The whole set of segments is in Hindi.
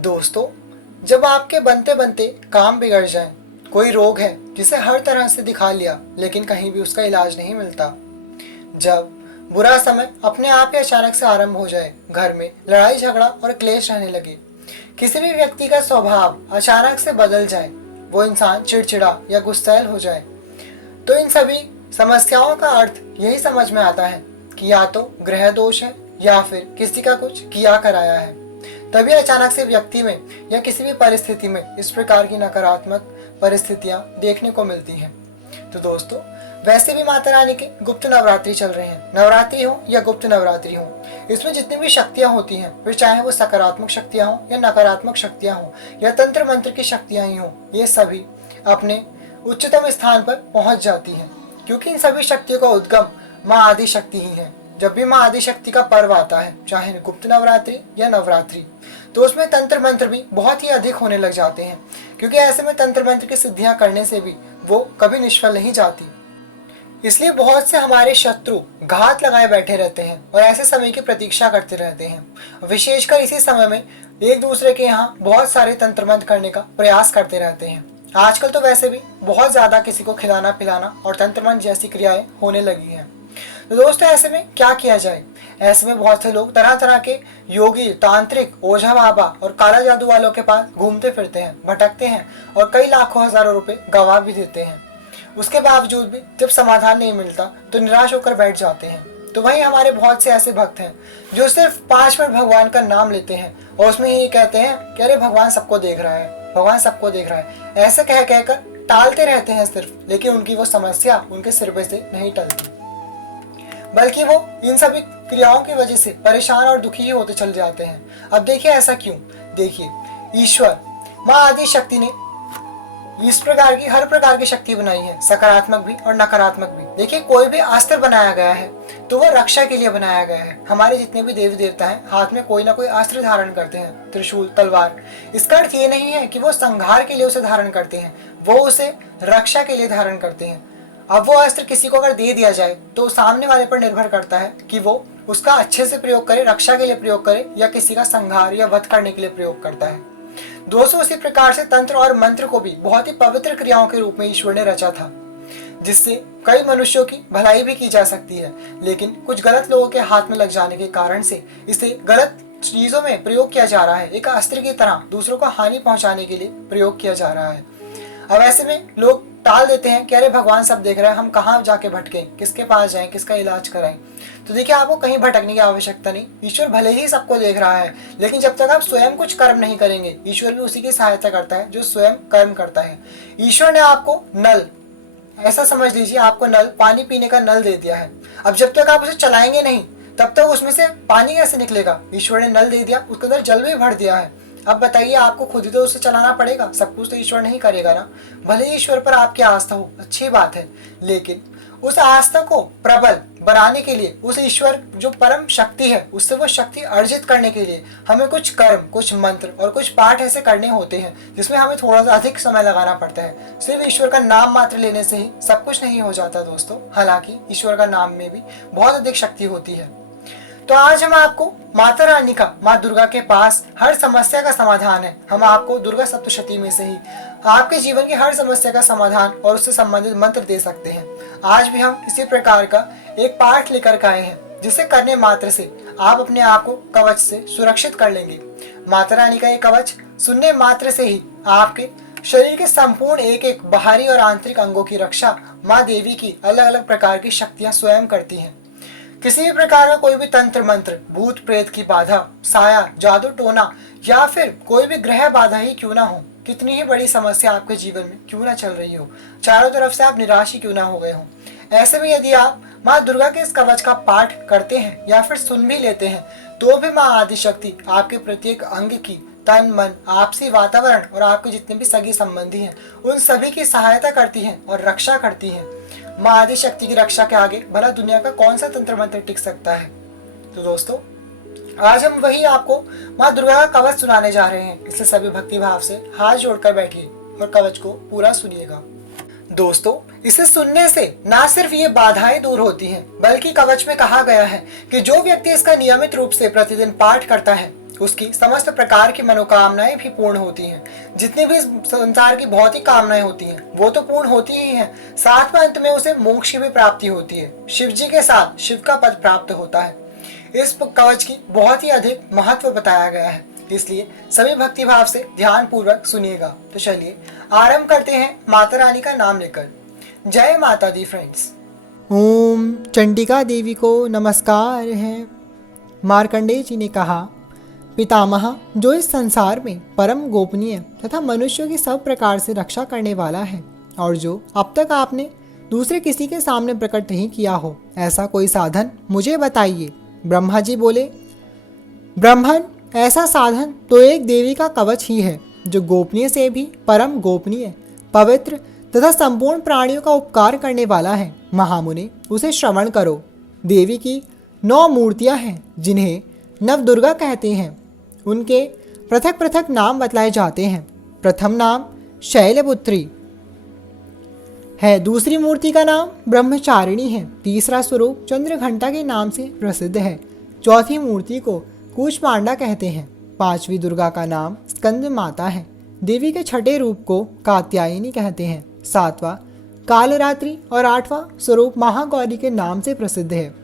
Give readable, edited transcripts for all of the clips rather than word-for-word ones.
दोस्तों, जब आपके बनते बनते काम बिगड़ जाए, कोई रोग है जिसे हर तरह से दिखा लिया लेकिन कहीं भी उसका इलाज नहीं मिलता, जब बुरा समय अपने आप ही अचानक से आरंभ हो जाए, घर में लड़ाई झगड़ा और क्लेश रहने लगे, किसी भी व्यक्ति का स्वभाव अचानक से बदल जाए, वो इंसान चिड़चिड़ा या गुस्सैल हो जाए, तो इन सभी समस्याओं का अर्थ यही समझ में आता है कि या तो ग्रह दोष है या फिर किसी का कुछ किया कराया है। तभी अचानक से व्यक्ति में या किसी भी परिस्थिति में इस प्रकार की नकारात्मक परिस्थितियां देखने को मिलती हैं। तो दोस्तों, वैसे भी माता रानी के गुप्त नवरात्रि चल रहे हैं। नवरात्रि हो या गुप्त नवरात्रि हो, इसमें जितनी भी शक्तियां होती हैं, फिर चाहे वो सकारात्मक शक्तियां हो या नकारात्मक शक्तियां हो या तंत्र मंत्र की शक्तियां ही हो, ये सभी अपने उच्चतम स्थान पर पहुंच जाती हैं, क्योंकि इन सभी शक्तियों का उद्गम माँ आदि शक्ति ही है। जब भी माँ आदि शक्ति का पर्व आता है, चाहे गुप्त नवरात्रि या नवरात्रि, तो उसमें तंत्र मंत्र भी बहुत ही अधिक होने लग जाते हैं, क्योंकि ऐसे में तंत्र मंत्र की सिद्धियां करने से भी वो कभी निष्फल नहीं जाती। इसलिए बहुत से हमारे शत्रु घात लगाए बैठे रहते हैं और ऐसे समय की प्रतीक्षा करते रहते हैं। विशेषकर इसी समय में एक दूसरे के यहाँ बहुत सारे तंत्र मंत्र करने का प्रयास करते रहते हैं। आजकल तो वैसे भी बहुत ज्यादा किसी को खिलाना पिलाना और तंत्र मंत्र जैसी क्रियाएं होने लगी हैं। तो दोस्तों, ऐसे में क्या किया जाए? ऐसे में बहुत से लोग तरह तरह के योगी, तांत्रिक, ओझा बाबा और काला जादू वालों के पास घूमते फिरते हैं, भटकते हैं और कई लाखों हजारों रुपए गवा भी देते हैं। उसके बावजूद भी जब समाधान नहीं मिलता तो निराश होकर बैठ जाते हैं। तो वहीं हमारे बहुत से ऐसे भक्त हैं जो सिर्फ 5 मिनट भगवान का नाम लेते हैं और उसमें ही कहते हैं कि अरे भगवान सबको देख रहा है, भगवान सबको देख रहा है, ऐसे कह कहकर टालते रहते हैं सिर्फ, लेकिन उनकी वो समस्या उनके सिर पे से नहीं टलती, बल्कि वो इन सभी क्रियाओं की वजह से परेशान और दुखी ही होते चले जाते हैं। अब देखिए ऐसा क्यों? देखिए, ईश्वर माँ आदि शक्ति ने इस प्रकार की हर प्रकार की शक्ति बनाई है, सकारात्मक भी और नकारात्मक भी। देखिए, कोई भी अस्त्र बनाया गया है तो वो रक्षा के लिए बनाया गया है। हमारे जितने भी देवी देवता हैं, हाथ में कोई ना कोई अस्त्र धारण करते हैं, त्रिशूल, तलवार। इसका अर्थ ये नहीं है कि वो संहार के लिए उसे धारण करते हैं, वो उसे रक्षा के लिए धारण करते हैं। अब वो अस्त्र किसी को अगर दे दिया जाए तो सामने वाले पर निर्भर करता है कि वो उसका अच्छे से प्रयोग करे, रक्षा के लिए प्रयोग करे, या किसी का संहार या वध करने के लिए प्रयोग करता है। दोस्तों, उसी प्रकार से तंत्र और मंत्र को भी बहुत ही पवित्र क्रियाओं के रूप में ईश्वर ने रचा था, जिससे कई मनुष्यों की भलाई भी की जा सकती है। लेकिन कुछ गलत लोगों के हाथ में लग जाने के कारण से इसे गलत चीजों में प्रयोग किया जा रहा है। एक अस्त्र की तरह दूसरों को हानि पहुंचाने के लिए प्रयोग किया जा रहा है। अब ऐसे में लोग टाल देते हैं कि अरे भगवान सब देख रहा है, हम कहाँ जाके भटकें, किसके पास जाएं, किसका इलाज कराएं। तो देखिए, आपको कहीं भटकने की आवश्यकता नहीं। ईश्वर भले ही सबको देख रहा है, लेकिन जब तक आप स्वयं कुछ कर्म नहीं करेंगे, ईश्वर भी उसी की सहायता करता है जो स्वयं कर्म करता है। ईश्वर ने आपको नल, ऐसा समझ लीजिए, आपको नल, पानी पीने का नल दे दिया है। अब जब तक आप उसे चलाएंगे नहीं, तब तक उसमें से पानी कैसे निकलेगा? ईश्वर ने नल दे दिया, उसके अंदर जल भी भर दिया है। अब बताइए, आपको खुद ही तो उसे चलाना पड़ेगा, सब कुछ तो ईश्वर नहीं करेगा ना। भले ही ईश्वर पर आपकी आस्था हो, अच्छी बात है, लेकिन उस आस्था को प्रबल बनाने के लिए, उस ईश्वर जो परम शक्ति है, उससे वो शक्ति अर्जित करने के लिए हमें कुछ कर्म, कुछ मंत्र और कुछ पाठ ऐसे करने होते हैं जिसमें हमें थोड़ा सा अधिक समय लगाना पड़ता है। सिर्फ ईश्वर का नाम मात्र लेने से ही सब कुछ नहीं हो जाता दोस्तों। हालांकि ईश्वर का नाम में भी बहुत अधिक शक्ति होती है। तो आज हम आपको माता रानी का, माँ दुर्गा के पास हर समस्या का समाधान है। हम आपको दुर्गा सप्तशती में से ही आपके जीवन की हर समस्या का समाधान और उससे संबंधित मंत्र दे सकते हैं। आज भी हम इसी प्रकार का एक पाठ लेकर के आए हैं, जिसे करने मात्र से आप अपने आप को कवच से सुरक्षित कर लेंगे। माता रानी का ये कवच सुनने मात्र से ही आपके शरीर के संपूर्ण एक एक बाहरी और आंतरिक अंगों की रक्षा माँ देवी की अलग अलग प्रकार की शक्तियां स्वयं करती हैं। किसी भी प्रकार का कोई भी तंत्र मंत्र, भूत प्रेत की बाधा, साया, जादू टोना या फिर कोई भी ग्रह बाधा ही क्यों ना हो, कितनी ही बड़ी समस्या आपके जीवन में क्यों ना चल रही हो, चारों तरफ से आप निराश ही क्यों ना हो गए हो, ऐसे में यदि आप माँ दुर्गा के इस कवच का पाठ करते हैं या फिर सुन भी लेते हैं, तो भी माँ आदिशक्ति आपके प्रत्येक अंग की, तन मन, आपसी वातावरण और आपके जितने भी सगी संबंधी हैं, उन सभी की सहायता करती हैं और रक्षा करती हैं। माँ आदिशक्ति की रक्षा के आगे भला दुनिया का कौन सा तंत्र मंत्र टिक सकता है? तो दोस्तों, आज हम वही आपको माँ दुर्गा का कवच सुनाने जा रहे हैं। इसलिए सभी भक्ति भाव से हाथ जोड़कर बैठिए और कवच को पूरा सुनिएगा। दोस्तों, इसे सुनने से ना सिर्फ ये बाधाएं दूर होती हैं, बल्कि कवच में कहा गया है कि जो व्यक्ति इसका नियमित रूप से प्रतिदिन पाठ करता है, उसकी समस्त प्रकार की मनोकामनाएं भी पूर्ण होती हैं। जितनी भी संसार की भौतिक कामनाएं होती हैं वो तो पूर्ण होती ही हैं, साथ में अंत में उसे मोक्ष की भी प्राप्ति होती है। शिव जी के साथ शिव का पद प्राप्त होता है। इस कवच की बहुत ही अधिक महत्व बताया गया है, इसलिए सभी भक्ति भाव से ध्यान पूर्वक सुनिएगा। तो चलिए आरंभ करते हैं माता रानी का नाम लेकर। जय माता दी फ्रेंड्स। ओम चंडिका देवी को नमस्कार है। मार्कंडेय जी ने कहा, पितामह, जो इस संसार में परम गोपनीय तथा मनुष्यों की सब प्रकार से रक्षा करने वाला है और जो अब तक आपने दूसरे किसी के सामने प्रकट नहीं किया हो, ऐसा कोई साधन मुझे बताइए। ब्रह्मा जी बोले, ब्राह्मण, ऐसा साधन तो एक देवी का कवच ही है जो गोपनीय से भी परम गोपनीय, पवित्र तथा संपूर्ण प्राणियों का उपकार करने वाला है। महामुनि, उसे श्रवण करो। देवी की 9 मूर्तियां हैं जिन्हें नव दुर्गा कहते हैं। उनके पृथक पृथक नाम बतलाए जाते हैं। प्रथम नाम शैलपुत्री है, दूसरी मूर्ति का नाम ब्रह्मचारिणी है, तीसरा स्वरूप चंद्रघंटा के नाम से प्रसिद्ध है, चौथी मूर्ति को कूष्मांडा कहते हैं, पांचवी दुर्गा का नाम स्कंद माता है, देवी के छठे रूप को कात्यायनी कहते हैं, सातवां कालरात्रि और आठवां स्वरूप महागौरी के नाम से प्रसिद्ध है।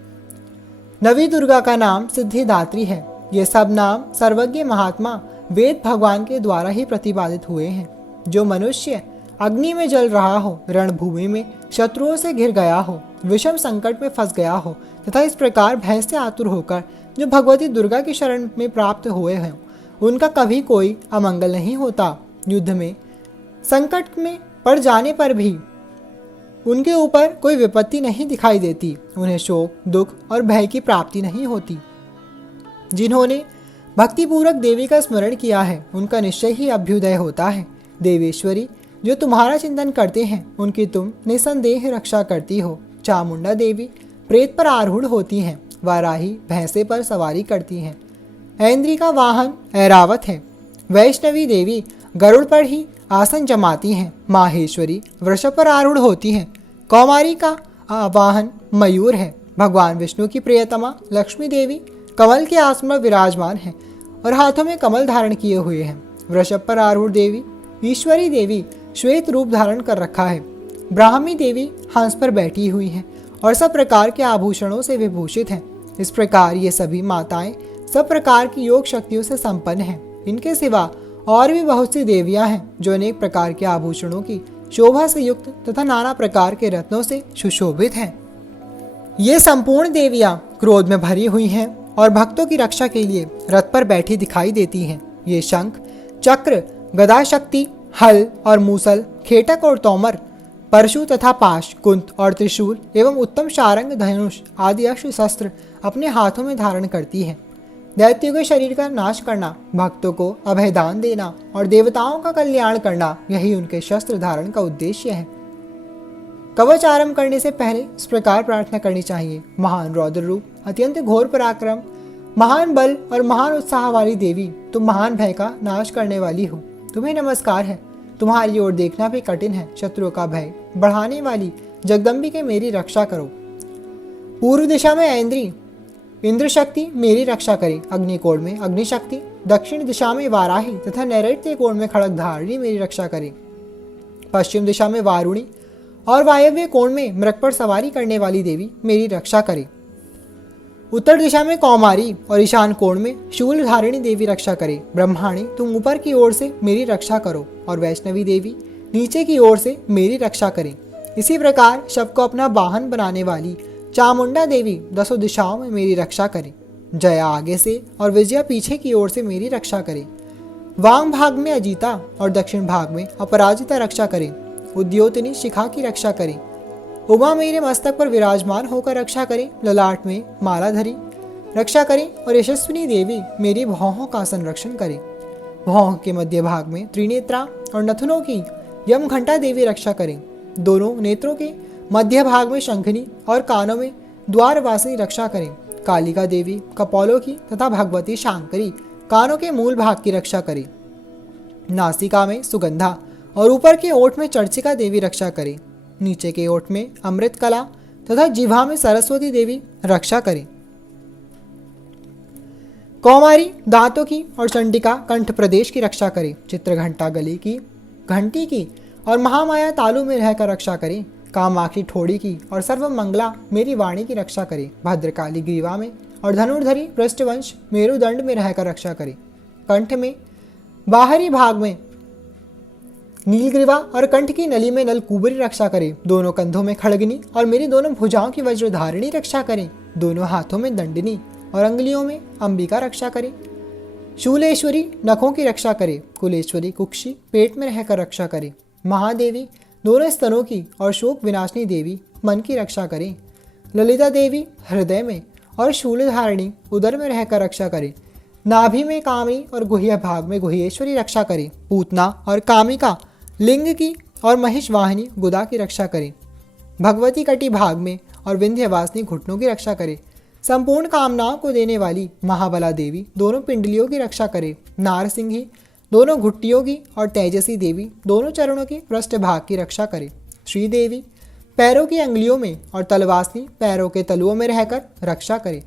नवी दुर्गा का नाम सिद्धिदात्री है। ये सब नाम सर्वज्ञ महात्मा वेद भगवान के द्वारा ही प्रतिपादित हुए हैं। जो मनुष्य अग्नि में जल रहा हो, रणभूमि में शत्रुओं से घिर गया हो, विषम संकट में फंस गया हो तथा इस प्रकार भय से आतुर होकर जो भगवती दुर्गा की शरण में प्राप्त हुए हैं, उनका कभी कोई अमंगल नहीं होता। युद्ध में संकट में पड़ जाने पर भी उनके ऊपर कोई विपत्ति नहीं दिखाई देती। उन्हें शोक, दुख और भय की प्राप्ति नहीं होती। जिन्होंने भक्तिपूर्वक देवी का स्मरण किया है, उनका निश्चय ही अभ्युदय होता है। देवेश्वरी, जो तुम्हारा चिंतन करते हैं, उनकी तुम निसंदेह रक्षा करती हो। चामुंडा देवी प्रेत पर आरूढ़ होती हैं। वाराही भैंसे पर सवारी करती हैं। ऐन्द्री का वाहन ऐरावत है। वैष्णवी देवी गरुड़ पर ही आसन जमाती हैं। माहेश्वरी वृषभ पर आरूढ़ होती हैं। कौमारी का वाहन मयूर है। भगवान विष्णु की प्रियतमा लक्ष्मी देवी कमल के आसन पर विराजमान है और हाथों में कमल धारण किए हुए हैं। वृषभ पर आरूढ़ देवी ईश्वरी देवी श्वेत रूप धारण कर रखा है। ब्राह्मी देवी हंस पर बैठी हुई है और सब प्रकार के आभूषणों से विभूषित हैं। इस प्रकार ये सभी माताएं सब प्रकार की योग शक्तियों से संपन्न हैं। इनके सिवा और भी बहुत सी देवियां हैं जो अनेक प्रकार के आभूषणों की शोभा से युक्त तथा नाना प्रकार के रत्नों से सुशोभित हैं। ये संपूर्ण देवियां क्रोध में भरी हुई हैं और भक्तों की रक्षा के लिए रथ पर बैठी दिखाई देती हैं। ये शंख, चक्र, गदा शक्ति, हल और मूसल, खेटक और तोमर, परशु तथा पाश, कुंत और त्रिशूल एवं उत्तम शारंग, धनुष आदि अस्त्र शस्त्र अपने हाथों में धारण करती है। दैत्यों के शरीर का नाश करना, भक्तों को अभयदान देना और देवताओं का कल्याण करना, यही उनके शस्त्र धारण का उद्देश्य है। कवच आरंभ करने से पहले इस प्रकार प्रार्थना करनी चाहिए। महान रौद्र रूप, अत्यंत घोर पराक्रम, महान बल और महान उत्साह वाली देवी, तुम महान भय का नाश करने वाली हो। तुम्हें नमस्कार है। तुम्हारी ओर देखना भी कठिन है। शत्रुओं का भय बढ़ाने वाली जगदम्बिके मेरी रक्षा करो। पूर्व दिशा में ऐन्द्री इंद्र शक्ति मेरी रक्षा करे। अग्निकोण में अग्निशक्ति, दक्षिण दिशा में वाराही तथा नैऋत्य कोण में खड़गधारिणी मेरी रक्षा करे। पश्चिम दिशा में वारुणी और वायव्य कोण में मृग पर सवारी करने वाली देवी मेरी रक्षा करे। उत्तर दिशा में कौमारी और ईशान कोण में शूल धारिणी देवी रक्षा करे। ब्रह्माणी, तुम ऊपर की ओर से मेरी रक्षा करो और वैष्णवी देवी नीचे की ओर से मेरी रक्षा करें। इसी प्रकार शव को अपना वाहन बनाने वाली चामुंडा देवी 10 दिशाओं में मेरी रक्षा करे। जया आगे से और विजया पीछे की ओर से मेरी रक्षा करे। वाम भाग में अजीता और दक्षिण भाग में अपराजिता रक्षा करें। उद्योतनी शिखा की रक्षा करें। उमा मेरे मस्तक पर विराजमान होकर रक्षा करें। ललाट में मालाधरी रक्षा करें और यशस्विनी देवी मेरी भौहों का संरक्षण करें। भौहों के मध्य भाग में त्रिनेत्रा और नथुनों की यम घंटा देवी रक्षा करें। दोनों नेत्रों के मध्य भाग में शंखनी और कानों में द्वारवासिनी रक्षा करें। कालिका देवी कपोलों की तथा भगवती शांकरी कानों के मूल भाग की रक्षा करें। नासिका में सुगंधा और ऊपर के ओठ में चर्चिका देवी रक्षा करें। नीचे के ओठ में अमृत कला तथा जिह्वा में सरस्वती देवी रक्षा करें। कौमारी दांतों की और चंडिका कंठ प्रदेश की रक्षा करे। चित्रघंटा गले की घंटी की और महामाया तालु में रहकर रक्षा करे। कामाक्षी ठोड़ी की और सर्वमंगला मेरी वाणी की रक्षा करे। भद्रकाली ग्रीवा में और धनुर्धरी पृष्ठवंश मेरुदंड में रहकर रक्षा करे। कंठ में बाहरी भाग में नीलग्रीवा और कंठ की नली में नलकूबरी रक्षा करे। दोनों कंधों में खड़गनी और मेरी दोनों भुजाओं की वज्रधारिणी रक्षा करे। दोनों हाथों में दंडनी और अंगुलियों में अंबिका रक्षा करे। शूलेश्वरी नखों की रक्षा करे। कुलेश्वरी कुक्षी पेट में रहकर रक्षा करे। महादेवी दोनों स्तनों की और शोक विनाशिनी देवी मन की रक्षा करे। ललिता देवी हृदय में और शूलधारिणी उदर में रहकर रक्षा करे। नाभि में कामी और गुह्य भाग में गुह्येश्वरी रक्षा करे। पूतना और कामिका लिंग की और महिषवाहिनी गुदा की रक्षा करे। भगवती कटी भाग में और विंध्यवासिनी घुटनों की रक्षा करे। संपूर्ण कामनाओं को देने वाली महाबला देवी दोनों पिंडलियों की रक्षा करे। नारसिंही दोनों घुट्टियों की और तेजसी देवी दोनों चरणों की पृष्ठभाग की रक्षा करे। श्रीदेवी पैरों की अंगुलियों में और तलवासिनी पैरों के तलुओं में रहकर रक्षा करे।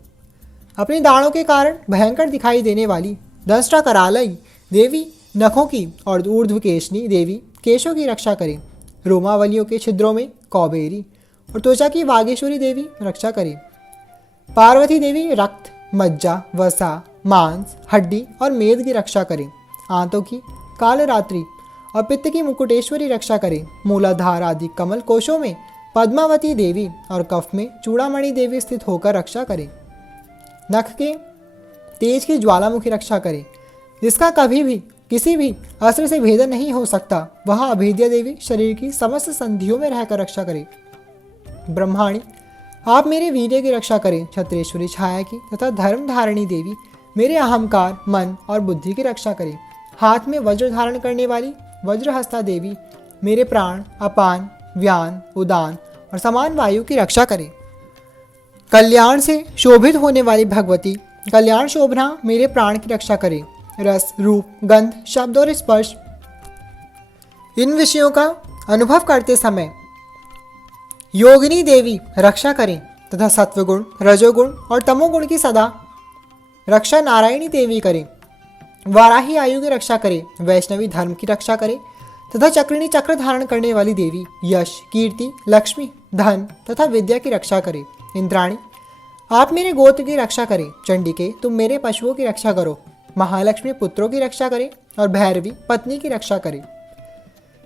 अपने दाढ़ों के कारण भयंकर दिखाई देने वाली दंष्टा करालयी देवी नखों की और ऊर्ध्वकेशनी देवी केशों की रक्षा करे। रोमावलियों के छिद्रों में कौबेरी और त्वचा की वागेश्वरी देवी रक्षा करे। पार्वती देवी रक्त मज्जा वसा मांस हड्डी और मेद की रक्षा करे। आंतों की कालरात्रि और पित्त की मुकुटेश्वरी रक्षा करे। मूलाधार आदि कमल कोशों में पद्मावती देवी और कफ में चूड़ामणि देवी स्थित होकर रक्षा करे। नख के तेज की ज्वालामुखी रक्षा करे। जिसका कभी भी किसी भी अस्त्र से भेदन नहीं हो सकता, वह अभेद्या देवी शरीर की समस्त संधियों में रहकर रक्षा करे। ब्रह्माणी आप मेरे वीर्य की रक्षा करें। छत्रेश्वरी छाया की तथा धर्म धारिणी देवी मेरे अहंकार मन और बुद्धि की रक्षा करें। हाथ में वज्र धारण करने वाली वज्रहस्ता देवी मेरे प्राण अपान व्यान उदान और समान वायु की रक्षा करें। कल्याण से शोभित होने वाली भगवती कल्याण शोभना मेरे प्राण की रक्षा करे। रस रूप गंध शब्द और स्पर्श इन विषयों का अनुभव करते समय योगिनी देवी रक्षा करें तथा सत्वगुण रजोगुण और तमोगुण की सदा रक्षा नारायणी देवी करें। वाराही आयु की रक्षा करे। वैष्णवी धर्म की रक्षा करे तथा चक्रिणी चक्र धारण करने वाली देवी यश कीर्ति लक्ष्मी धन तथा विद्या की रक्षा करे। इंद्राणी आप मेरे गोत्र की रक्षा करें। चंडिके तुम मेरे पशुओं की रक्षा करो। महालक्ष्मी पुत्रों की रक्षा करे और भैरवी पत्नी की रक्षा करे।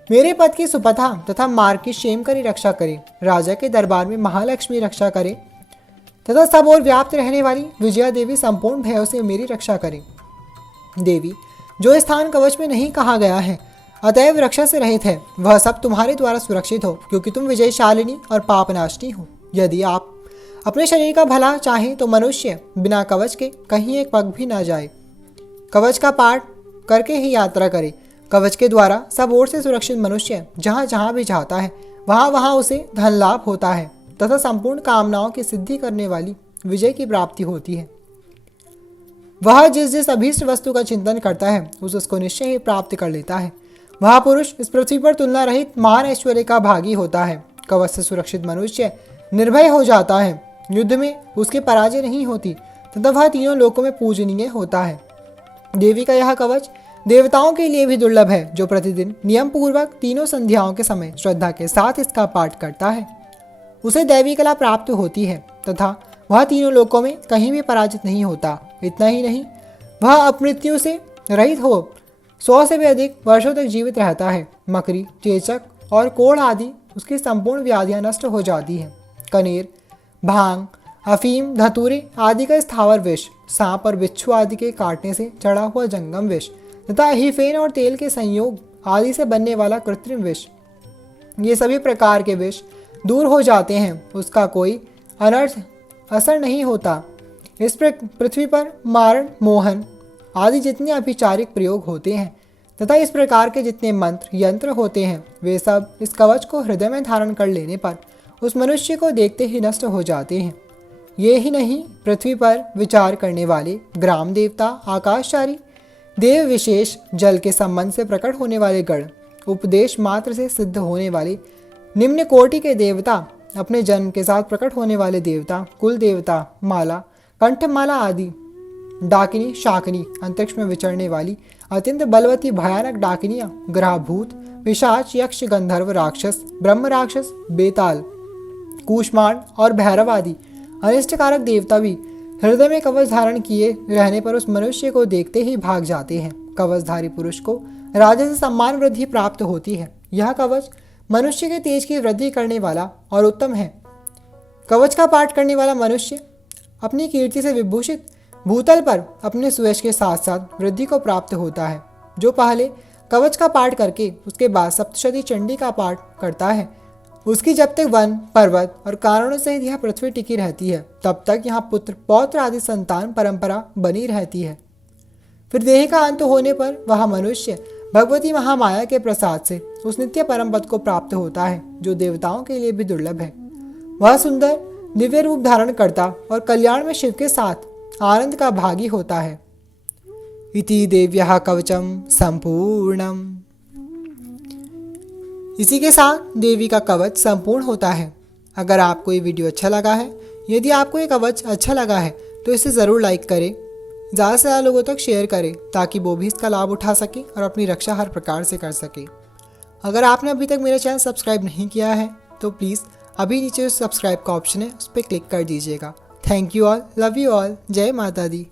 मेरे पद की सुपथा तथा मार्ग की क्षेम की रक्षा करे। राजा के दरबार में महालक्ष्मी रक्षा करे तथा सब और व्याप्त रहने वाली विजया देवी संपूर्ण भयों से मेरी रक्षा करे। देवी जो स्थान कवच में नहीं कहा गया है अतएव रक्षा से रहित है, वह सब तुम्हारे द्वारा सुरक्षित हो, क्योंकि तुम विजयशालिनी और पापनाशिनी हो। यदि आप अपने शरीर का भला चाहें तो मनुष्य बिना कवच के कहीं एक पग भी ना जाए। कवच का पाठ करके ही यात्रा करे। कवच के द्वारा सब ओर से सुरक्षित मनुष्य जहाँ जहाँ भी जाता है वहाँ वहाँ उसे धन लाभ होता है तथा संपूर्ण कामनाओं की सिद्धि करने वाली विजय की प्राप्ति होती है। वह जिस जिस अभीष्ट वस्तु का चिंतन करता है उसको निश्चय ही प्राप्त कर लेता है। वह पुरुष इस पृथ्वी पर तुलना रहित महान ऐश्वर्य का भागी होता है। कवच से सुरक्षित मनुष्य निर्भय हो जाता है। युद्ध में उसकी पराजय नहीं होती तथा वह तीनों लोकों में पूजनीय होता है। देवी का यह कवच देवताओं के लिए भी दुर्लभ है, जो प्रतिदिन नियम पूर्वक तीनों संध्याओं के समय श्रद्धा के साथ इसका पाठ करता है उसे दैवी कला प्राप्त होती है तथा वह तीनों लोकों में कहीं भी पराजित नहीं होता। इतना ही नहीं, वह अपमृत्यु से रहित हो 100 से भी अधिक वर्षों तक जीवित रहता है। मकरी चेचक और कोढ़ आदि उसकी संपूर्ण व्याधियां नष्ट हो जाती हैं। कनेर भांग अफीम धतूरे आदि का स्थावर विष, सांप और बिच्छू आदि के काटने से चढ़ा हुआ जंगम विष तथा हीफेन और तेल के संयोग आदि से बनने वाला कृत्रिम विष, ये सभी प्रकार के विष दूर हो जाते हैं। उसका कोई अनर्थ असर नहीं होता। इस पृथ्वी पर मारण मोहन आदि जितने अभिचारिक प्रयोग होते हैं तथा इस प्रकार के जितने मंत्र यंत्र होते हैं वे सब इस कवच को हृदय में धारण कर लेने पर उस मनुष्य को देखते ही नष्ट हो जाते हैं। ये ही नहीं, पृथ्वी पर विचार करने वाले ग्राम देवता आकाशचारी देव विशेष जल के संबंध से प्रकट होने वाले गण, उपदेश मात्र से सिद्ध होने वाले निम्न कोटि के देवता, अपने जन्म के साथ प्रकट होने वाले देवता, कुल देवता, माला कंठमाला आदि डाकिनी शाकिनी, अंतरिक्ष में विचरने वाली अत्यंत बलवती भयानक डाकिनियां, ग्रह भूत, पिशाच, यक्ष, गंधर्व, राक्षस, ब्रह्म राक्षस, बेताल, कूष्मांड और भैरव आदि अनिष्टकारक देवता भी हृदय में कवच धारण किए रहने पर उस मनुष्य को देखते ही भाग जाते हैं। कवचधारी पुरुष को राजा से सम्मान वृद्धि प्राप्त होती है। यह कवच मनुष्य के तेज की वृद्धि करने वाला और उत्तम है। कवच का पाठ करने वाला मनुष्य अपनी कीर्ति से विभूषित भूतल पर अपने सुयश के साथ साथ वृद्धि को प्राप्त होता है। जो पहले कवच का पाठ करके उसके बाद सप्तशती चंडी का पाठ करता है, उसकी जब तक वन, पर्वत और कारणों सहित यह पृथ्वी टिकी रहती है, तब तक यहाँ पुत्र, पौत्र आदि संतान परंपरा बनी रहती है। फिर देह का अंत होने पर वह मनुष्य भगवती महामाया के प्रसाद से उस नित्य परम पद को प्राप्त होता है, जो देवताओं के लिए भी दुर्लभ है। वह सुंदर दिव्य रूप धारण करता और कल्याण में शिव के साथ आनंद का भागी होता है। इति देव्यः कवचम संपूर्णम। इसी के साथ देवी का कवच संपूर्ण होता है। अगर आपको ये वीडियो अच्छा लगा है, यदि आपको ये कवच अच्छा लगा है तो इसे ज़रूर लाइक करें, ज़्यादा से ज़्यादा लोगों तक शेयर करें ताकि वो भी इसका लाभ उठा सके और अपनी रक्षा हर प्रकार से कर सके। अगर आपने अभी तक मेरा चैनल सब्सक्राइब नहीं किया है तो प्लीज़ अभी नीचे सब्सक्राइब का ऑप्शन है, उस पर क्लिक कर दीजिएगा। Thank you all, love you all, जय माता दी।